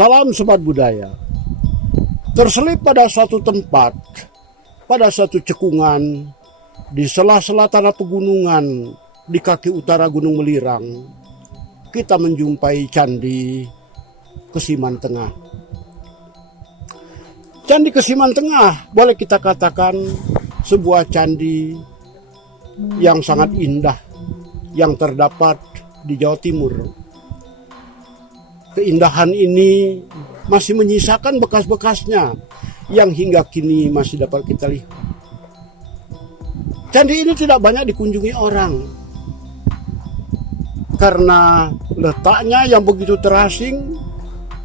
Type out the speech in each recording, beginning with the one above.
Salam Sobat Budaya. Terselip pada suatu tempat, pada suatu cekungan, di sela-sela tanah pegunungan, di kaki utara Gunung Melirang, kita menjumpai Candi Kesiman Tengah. Candi Kesiman Tengah boleh kita katakan sebuah candi yang sangat indah yang terdapat di Jawa Timur. Keindahan ini masih menyisakan bekas-bekasnya yang hingga kini masih dapat kita lihat. Candi ini tidak banyak dikunjungi orang karena letaknya yang begitu terasing,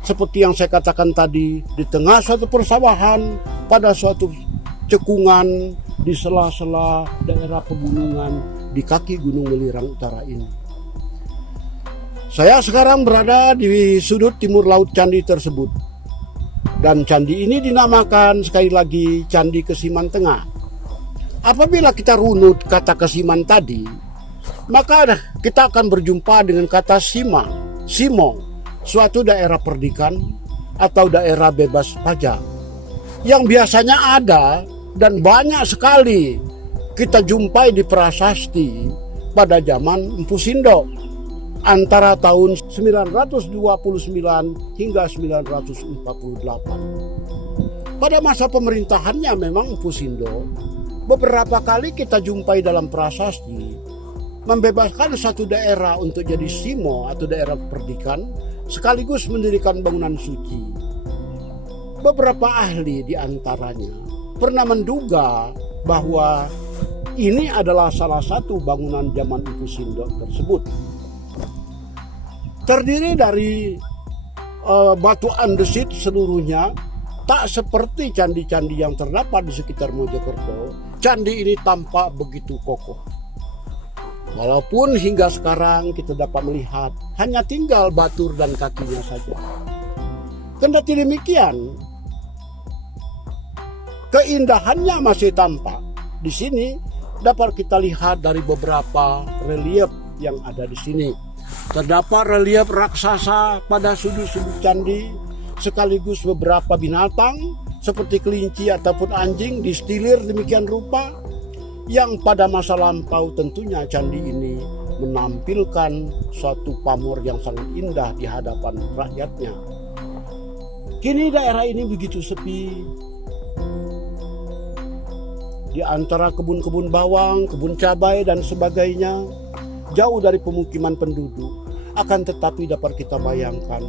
seperti yang saya katakan tadi, di tengah suatu persawahan, pada suatu cekungan di sela-sela daerah pegunungan di kaki Gunung Melirang Utara ini. Saya sekarang berada di sudut timur laut candi tersebut. Dan candi ini dinamakan sekali lagi Candi Kesiman Tengah. Apabila kita runut kata Kesiman tadi, maka kita akan berjumpa dengan kata Sima, Simo, suatu daerah perdikan atau daerah bebas pajak, yang biasanya ada dan banyak sekali kita jumpai di prasasti pada zaman Empu Sindok antara tahun 929 hingga 948. Pada masa pemerintahannya memang Empu Sindok beberapa kali kita jumpai dalam prasasti membebaskan satu daerah untuk jadi Simo atau daerah perdikan, sekaligus mendirikan bangunan suci. Beberapa ahli di antaranya pernah menduga bahwa ini adalah salah satu bangunan zaman Empu Sindok tersebut. Terdiri dari batu andesit seluruhnya, tak seperti candi-candi yang terdapat di sekitar Mojokerto. Candi ini tampak begitu kokoh. Walaupun hingga sekarang kita dapat melihat hanya tinggal batur dan kakinya saja. Kendati demikian, keindahannya masih tampak. Di sini dapat kita lihat dari beberapa relief yang ada di sini. Terdapat relief raksasa pada sudut-sudut candi, sekaligus beberapa binatang seperti kelinci ataupun anjing distilir demikian rupa, yang pada masa lampau tentunya candi ini menampilkan suatu pamor yang sangat indah di hadapan rakyatnya. Kini daerah ini begitu sepi. Di antara kebun-kebun bawang, kebun cabai dan sebagainya, jauh dari pemukiman penduduk. Akan tetapi dapat kita bayangkan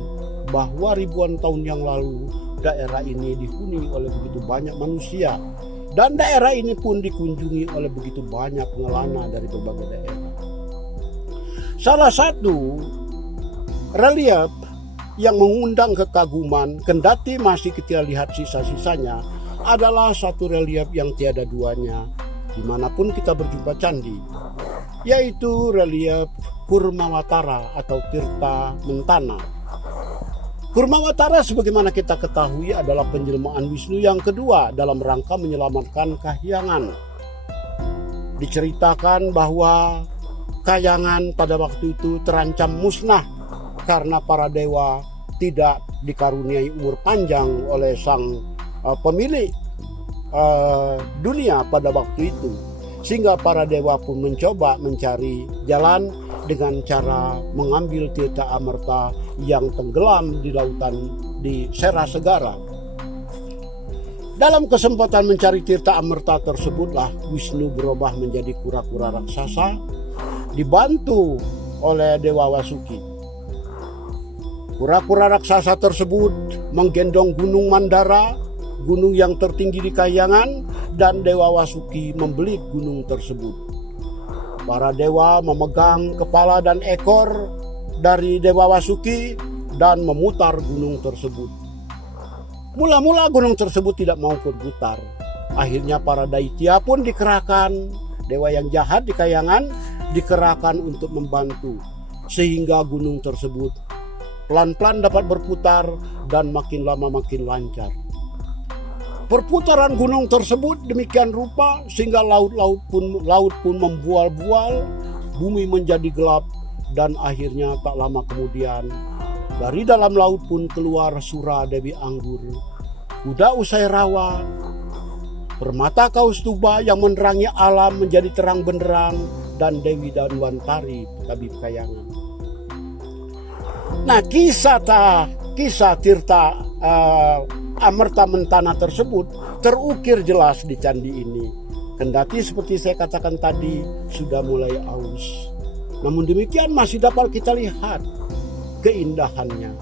bahwa ribuan tahun yang lalu daerah ini dihuni oleh begitu banyak manusia, dan daerah ini pun dikunjungi oleh begitu banyak pengelana dari berbagai daerah. Salah satu relief yang mengundang kekaguman, kendati masih kita lihat sisa-sisanya, adalah satu relief yang tiada duanya dimanapun kita berjumpa candi, yaitu relief Kurmawatara atau Tirta Mentana. Kurmawatara sebagaimana kita ketahui adalah penjelmaan Wisnu yang kedua dalam rangka menyelamatkan Kahyangan. Diceritakan bahwa Kahyangan pada waktu itu terancam musnah karena para dewa tidak dikaruniai umur panjang oleh sang pemilik dunia pada waktu itu, sehingga para dewa pun mencoba mencari jalan dengan cara mengambil Tirta Amerta yang tenggelam di lautan di Sera Segara. Dalam kesempatan mencari Tirta Amerta tersebutlah Wisnu berubah menjadi kura-kura raksasa, dibantu oleh Dewa Wasuki. Kura-kura raksasa tersebut menggendong Gunung Mandara, gunung yang tertinggi di Kahyangan, dan Dewa Wasuki membelit gunung tersebut. Para dewa memegang kepala dan ekor dari Dewa Wasuki dan memutar gunung tersebut. Mula-mula gunung tersebut tidak mau berputar. Akhirnya para Daitya pun dikerahkan, dewa yang jahat di Kahyangan dikerahkan untuk membantu, sehingga gunung tersebut pelan-pelan dapat berputar dan makin lama makin lancar. Perputaran gunung tersebut demikian rupa sehingga laut pun membual-bual, bumi menjadi gelap, dan akhirnya tak lama kemudian Dari dalam laut pun keluar sura Dewi Anggur. Kuda usai rawa, permata Kaustuba yang menerangi alam menjadi terang benderang, dan Dewi Danwantari tabib kayangan. Nah, kisah Tirta Amerta Mentana tersebut terukir jelas di candi ini. Kendati seperti saya katakan tadi sudah mulai aus, namun demikian masih dapat kita lihat keindahannya.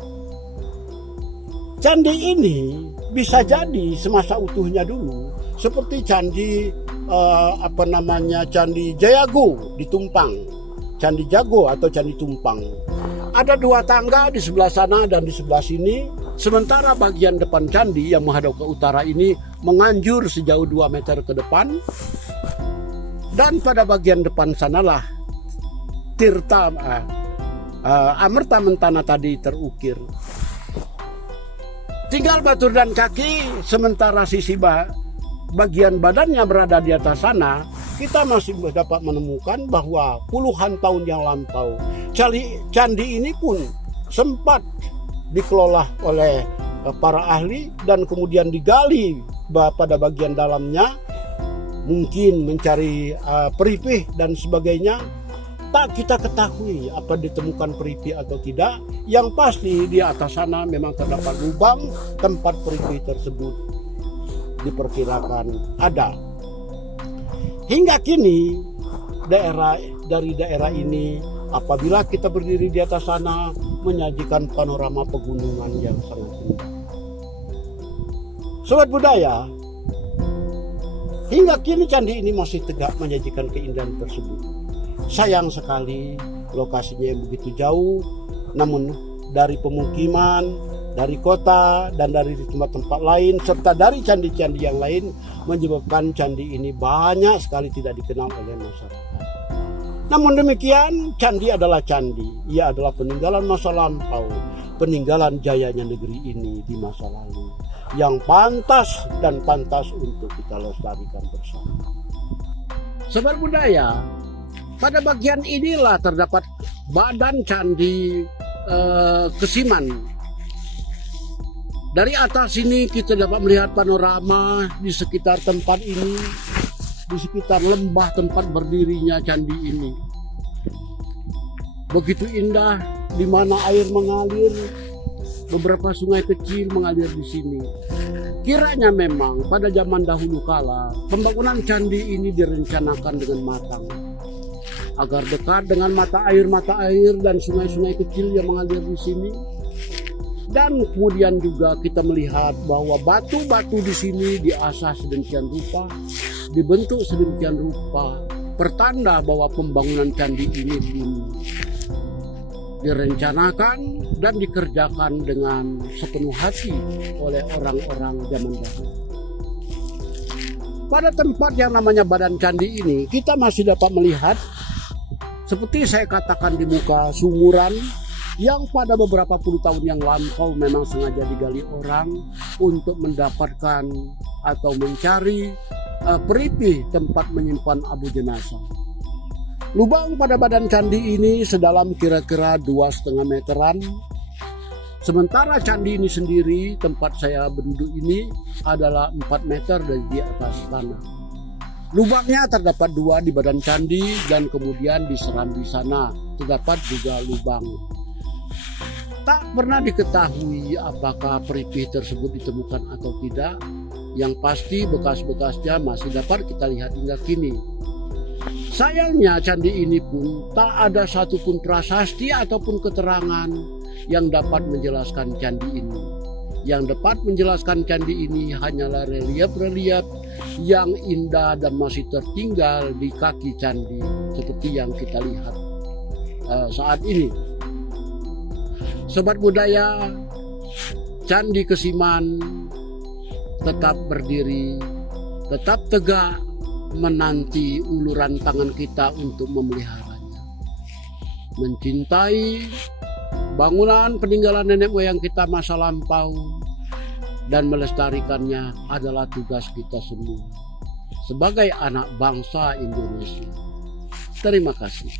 Candi ini bisa jadi semasa utuhnya dulu seperti candi Candi Jayago di Tumpang, Candi Jago atau Candi Tumpang. Ada dua tangga di sebelah sana dan di sebelah sini. Sementara bagian depan candi yang menghadap ke utara ini menganjur sejauh 2 meter ke depan. Dan pada bagian depan sanalah Tirta Amerta Mentana tadi terukir. Tinggal batur dan kaki, sementara sisi bagian badannya berada di atas sana, kita masih dapat menemukan bahwa puluhan tahun yang lampau candi ini pun sempat dikelola oleh para ahli dan kemudian digali pada bagian dalamnya, mungkin mencari peripih dan sebagainya. Tak kita ketahui apa ditemukan peripih atau tidak. Yang pasti di atas sana memang terdapat lubang tempat peripih tersebut diperkirakan ada. Hingga kini dari daerah ini, apabila kita berdiri di atas sana, menyajikan panorama pegunungan yang sangat indah. Sobat budaya, hingga kini candi ini masih tegak menyajikan keindahan tersebut. Sayang sekali lokasinya yang begitu jauh, namun dari pemukiman, dari kota, dan dari tempat-tempat lain, serta dari candi-candi yang lain, menyebabkan candi ini banyak sekali tidak dikenal oleh masyarakat. Namun demikian, candi adalah candi. Ia adalah peninggalan masa lampau, peninggalan jayanya negeri ini di masa lalu, yang pantas untuk kita lestarikan bersama. Sobat budaya, pada bagian inilah terdapat badan candi Kesiman. Dari atas ini kita dapat melihat panorama di sekitar tempat ini, di sekitar lembah tempat berdirinya candi ini. Begitu indah, di mana air mengalir, beberapa sungai kecil mengalir di sini. Kiranya memang pada zaman dahulu kala pembangunan candi ini direncanakan dengan matang, agar dekat dengan mata air dan sungai-sungai kecil yang mengalir di sini. Dan kemudian juga kita melihat bahwa batu-batu di sini diasah sedemikian rupa, dibentuk sedemikian rupa, pertanda bahwa pembangunan candi ini pun direncanakan dan dikerjakan dengan sepenuh hati oleh orang-orang zaman dahulu. Pada tempat yang namanya badan candi ini, kita masih dapat melihat, seperti saya katakan, di muka sumuran yang pada beberapa puluh tahun yang lampau memang sengaja digali orang untuk mendapatkan atau mencari peripih tempat menyimpan abu jenazah. Lubang pada badan candi ini sedalam kira-kira 2,5 meteran. Sementara candi ini sendiri, tempat saya berduduk ini, adalah 4 meter dari di atas tanah. Lubangnya terdapat 2 di badan candi, dan kemudian di serambi sana terdapat juga lubang. Tak pernah diketahui apakah peripih tersebut ditemukan atau tidak. Yang pasti bekas-bekasnya masih dapat kita lihat hingga kini. Sayangnya candi ini pun tak ada satupun prasasti ataupun keterangan yang dapat menjelaskan candi ini. Yang dapat menjelaskan candi ini hanyalah relief-relief yang indah dan masih tertinggal di kaki candi seperti yang kita lihat saat ini. Sobat budaya, Candi Kesiman tetap berdiri, tetap tegak menanti uluran tangan kita untuk memeliharanya. Mencintai bangunan peninggalan nenek moyang kita masa lampau dan melestarikannya adalah tugas kita semua sebagai anak bangsa Indonesia. Terima kasih.